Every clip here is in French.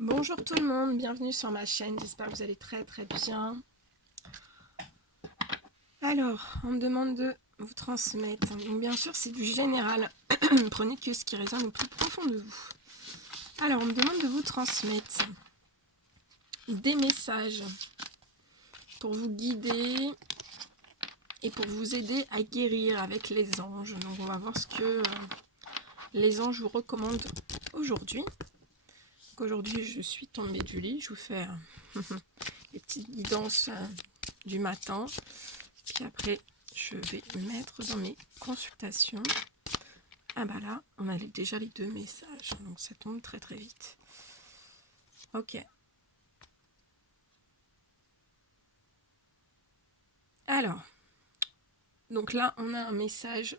Bonjour tout le monde, bienvenue sur ma chaîne, j'espère que vous allez très bien. Alors, on me demande de vous transmettre, donc bien sûr c'est du général, prenez que ce qui résonne au plus profond de vous. Alors, on me demande de vous transmettre des messages pour vous guider et pour vous aider à guérir avec les anges. Donc on va voir ce que les anges vous recommandent aujourd'hui. Aujourd'hui je suis tombée du lit, je vous fais les petites guidances du matin, puis après je vais mettre dans mes consultations. Ah bah là on a déjà les deux messages, donc ça tombe très vite. Ok, alors donc là on a un message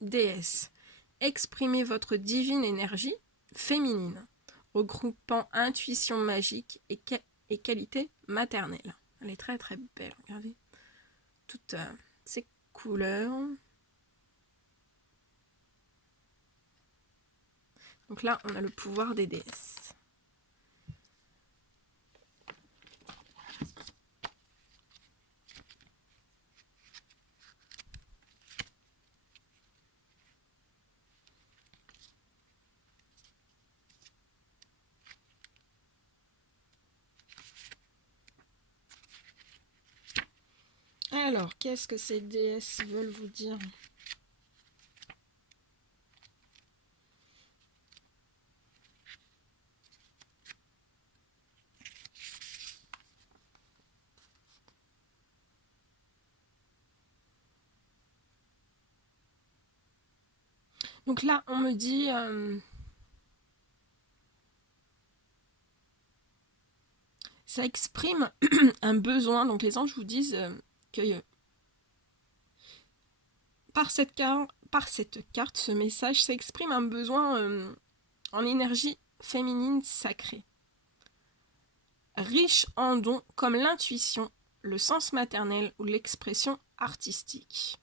déesse: exprimez votre divine énergie féminine regroupant intuition magique et qualité maternelle. Elle est très belle, regardez toutes ces couleurs. Donc là on a le pouvoir des déesses. Alors, qu'est-ce que ces déesses veulent vous dire? Donc là, on me dit... ça exprime un besoin. Donc les anges vous disent que par cette carte, ce message, ça exprime un besoin en énergie féminine sacrée. Riche en dons comme l'intuition, le sens maternel ou l'expression artistique.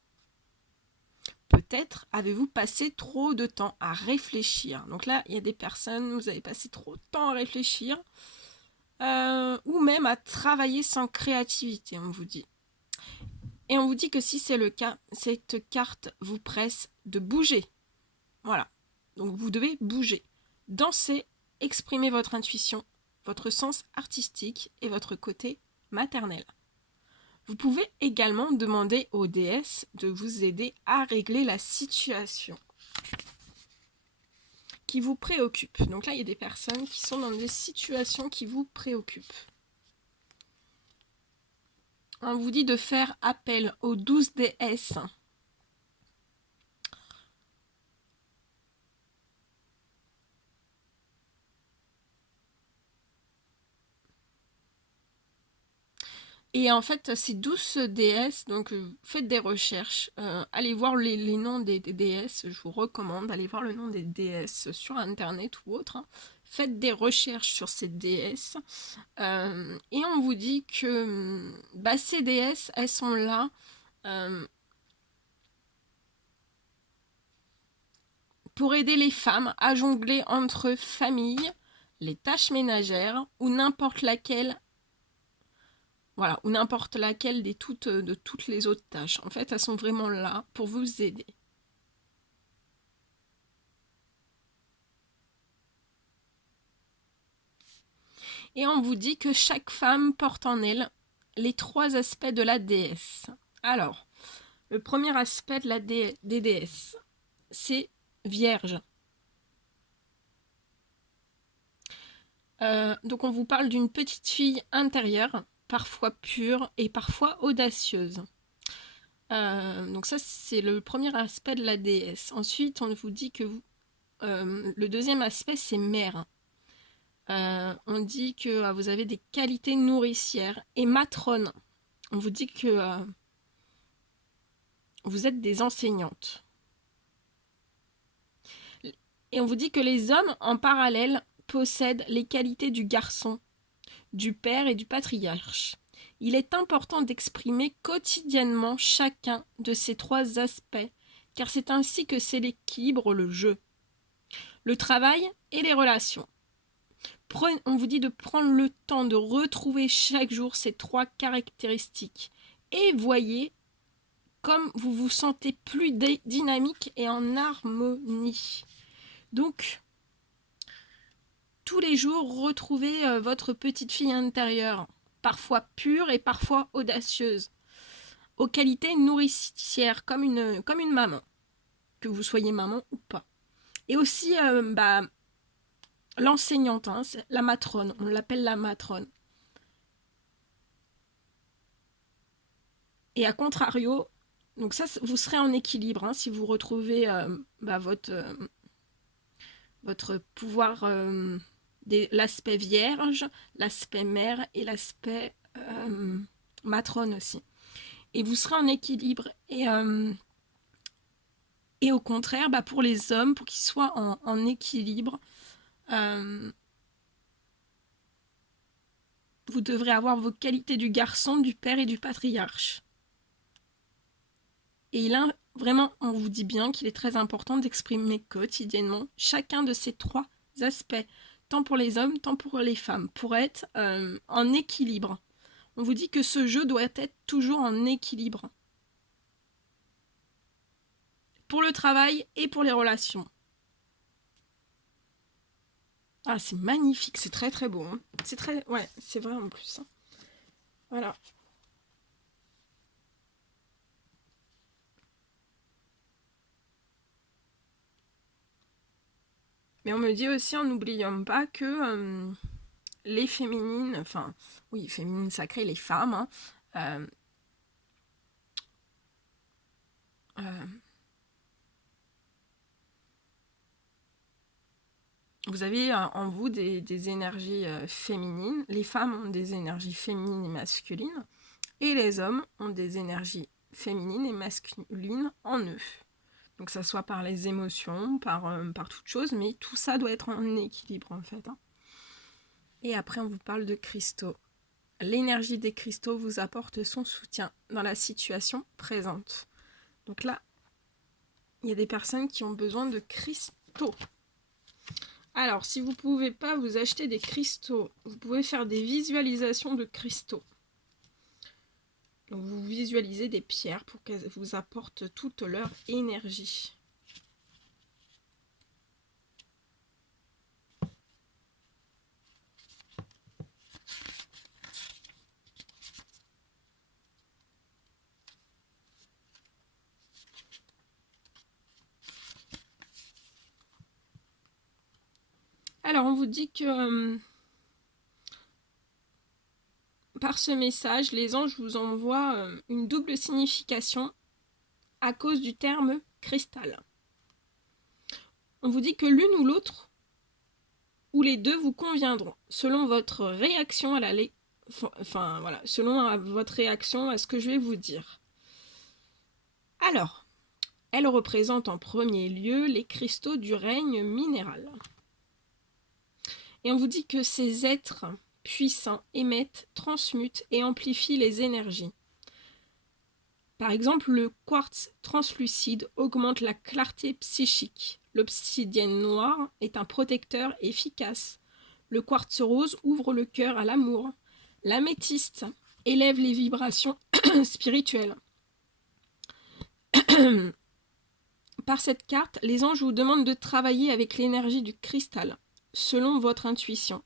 Peut-être avez-vous passé trop de temps à réfléchir. Donc là, il y a des personnes, vous avez passé trop de temps à réfléchir. Ou même à travailler sans créativité, on vous dit. Et on vous dit que si c'est le cas, cette carte vous presse de bouger. Voilà. Donc vous devez bouger. Danser, exprimer votre intuition, votre sens artistique et votre côté maternel. Vous pouvez également demander aux déesses de vous aider à régler la situation qui vous préoccupe. Donc là, il y a des personnes qui sont dans des situations qui vous préoccupent. On vous dit de faire appel aux 12 déesses. Et en fait, ces 12 déesses, donc faites des recherches, allez voir les noms des déesses, je vous recommande d'aller voir le nom des déesses sur internet ou autre. Hein. Faites des recherches sur ces déesses. Et on vous dit que ces déesses, elles sont là pour aider les femmes à jongler entre famille, les tâches ménagères ou n'importe laquelle. Voilà, ou n'importe laquelle de toutes les autres tâches. En fait, elles sont vraiment là pour vous aider. Et on vous dit que chaque femme porte en elle les 3 aspects de la déesse. Alors, le premier aspect de des déesses, c'est vierge. Donc on vous parle d'une petite fille intérieure, parfois pure et parfois audacieuse. Donc ça, c'est le premier aspect de la déesse. Ensuite, on vous dit que le deuxième aspect, c'est mère. On dit que vous avez des qualités nourricières. Et matrone, on vous dit que vous êtes des enseignantes. Et on vous dit que les hommes, en parallèle, possèdent les qualités du garçon, du père et du patriarche. Il est important d'exprimer quotidiennement chacun de ces 3 aspects, car c'est ainsi que c'est l'équilibre, le jeu, le travail et les relations. On vous dit de prendre le temps de retrouver chaque jour ces 3 caractéristiques. Et voyez comme vous vous sentez plus dynamique et en harmonie. Donc, tous les jours, retrouvez votre petite fille intérieure, parfois pure et parfois audacieuse, aux qualités nourricières, comme une maman, que vous soyez maman ou pas. Et aussi, l'enseignante, hein, la matrone, on l'appelle la matrone. Et à contrario, donc ça, vous serez en équilibre, hein, si vous retrouvez votre pouvoir, l'aspect vierge, l'aspect mère et l'aspect matrone aussi. Et vous serez en équilibre. Et au contraire, pour les hommes, pour qu'ils soient en équilibre, vous devrez avoir vos qualités du garçon, du père et du patriarche. Et là, vraiment, on vous dit bien qu'il est très important d'exprimer quotidiennement chacun de ces 3 aspects, tant pour les hommes, tant pour les femmes, pour être en équilibre. On vous dit que ce jeu doit être toujours en équilibre. Pour le travail et pour les relations. Ah, c'est magnifique, c'est très très beau. Hein. C'est très... Ouais, c'est vrai en plus. Hein. Voilà. Mais on me dit aussi, en n'oubliant pas que les féminines, enfin, oui, féminines sacrées, les femmes, hein, vous avez en vous des énergies féminines. Les femmes ont des énergies féminines et masculines. Et les hommes ont des énergies féminines et masculines en eux. Donc ça soit par les émotions, par toute chose, mais tout ça doit être en équilibre en fait. Hein. Et après on vous parle de cristaux. L'énergie des cristaux vous apporte son soutien dans la situation présente. Donc là, il y a des personnes qui ont besoin de cristaux. Alors, si vous ne pouvez pas vous acheter des cristaux, vous pouvez faire des visualisations de cristaux. Donc, vous visualisez des pierres pour qu'elles vous apportent toute leur énergie. Alors, on vous dit que par ce message, les anges vous envoient une double signification à cause du terme cristal. On vous dit que l'une ou l'autre, ou les deux vous conviendront, selon votre réaction à selon votre réaction à ce que je vais vous dire. Alors, elle représente en premier lieu les cristaux du règne minéral. Et on vous dit que ces êtres puissants émettent, transmutent et amplifient les énergies. Par exemple, le quartz translucide augmente la clarté psychique. L'obsidienne noire est un protecteur efficace. Le quartz rose ouvre le cœur à l'amour. L'améthyste élève les vibrations spirituelles. Par cette carte, les anges vous demandent de travailler avec l'énergie du cristal, selon votre intuition.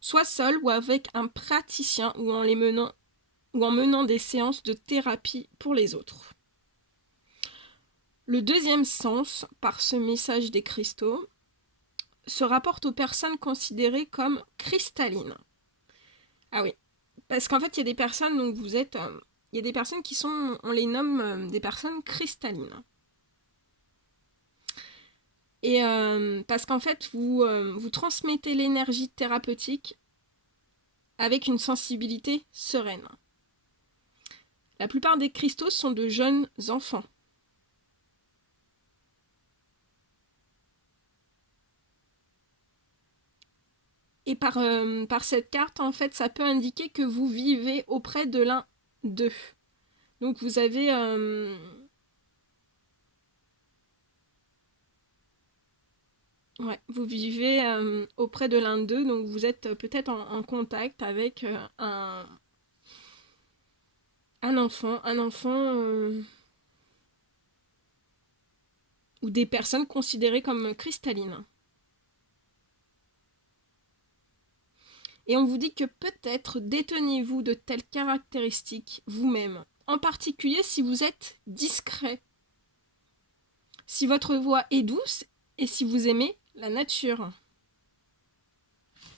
Soit seul ou avec un praticien ou en menant des séances de thérapie pour les autres. Le deuxième sens, par ce message des cristaux, se rapporte aux personnes considérées comme cristallines. Ah oui, parce qu'en fait, il y a des personnes, donc il y a des personnes qui sont, on les nomme des personnes cristallines. Et parce qu'en fait, vous transmettez l'énergie thérapeutique avec une sensibilité sereine. La plupart des cristaux sont de jeunes enfants. Et par cette carte, en fait, ça peut indiquer que vous vivez auprès de l'un d'eux. Donc vous avez... Ouais, vous vivez auprès de l'un d'eux, donc vous êtes peut-être en contact avec un enfant ou des personnes considérées comme cristallines. Et on vous dit que peut-être détenez-vous de telles caractéristiques vous-même, en particulier si vous êtes discret, si votre voix est douce et si vous aimez la nature.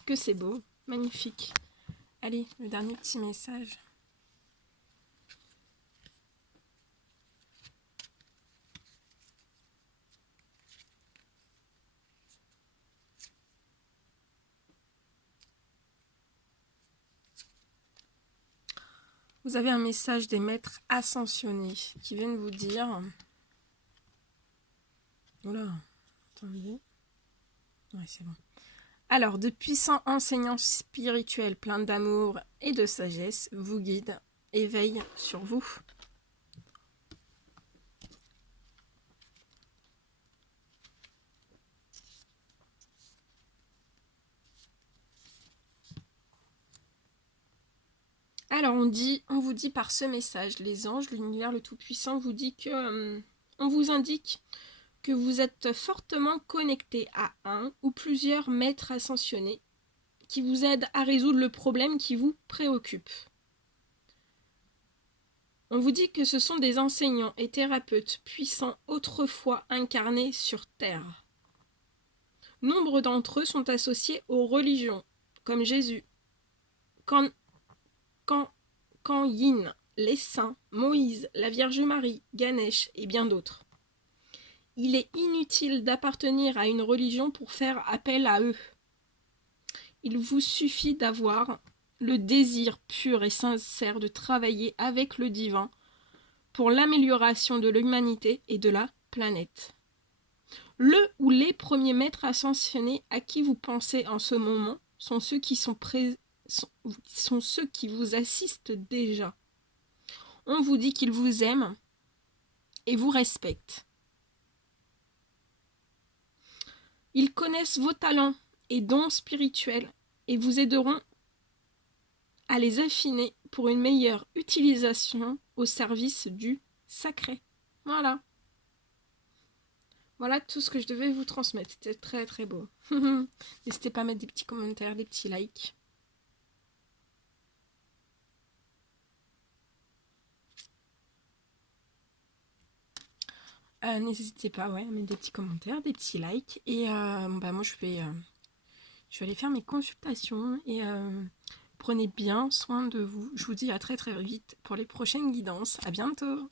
Que c'est beau, magnifique. Allez, le dernier petit message. Vous avez un message des maîtres ascensionnés qui viennent vous dire... Oula, attendez. Ouais, c'est bon. Alors, de puissants enseignants spirituels pleins d'amour et de sagesse vous guident et veillent sur vous. Alors, on vous dit par ce message, les anges, l'univers, le Tout-Puissant vous dit que... on vous indique que vous êtes fortement connecté à un ou plusieurs maîtres ascensionnés qui vous aident à résoudre le problème qui vous préoccupe. On vous dit que ce sont des enseignants et thérapeutes puissants autrefois incarnés sur Terre. Nombre d'entre eux sont associés aux religions, comme Jésus, Kan Yin, les saints, Moïse, la Vierge Marie, Ganesh et bien d'autres. Il est inutile d'appartenir à une religion pour faire appel à eux. Il vous suffit d'avoir le désir pur et sincère de travailler avec le divin pour l'amélioration de l'humanité et de la planète. Le ou les premiers maîtres ascensionnés à qui vous pensez en ce moment sont ceux qui sont ceux qui vous assistent déjà. On vous dit qu'ils vous aiment et vous respectent. Ils connaissent vos talents et dons spirituels et vous aideront à les affiner pour une meilleure utilisation au service du sacré. Voilà. Voilà tout ce que je devais vous transmettre. C'était très très beau. N'hésitez pas à mettre des petits commentaires, des petits likes. N'hésitez pas à mettre des petits commentaires, des petits likes. Et moi je vais aller faire mes consultations. Et prenez bien soin de vous. Je vous dis à très très vite pour les prochaines guidances. À bientôt.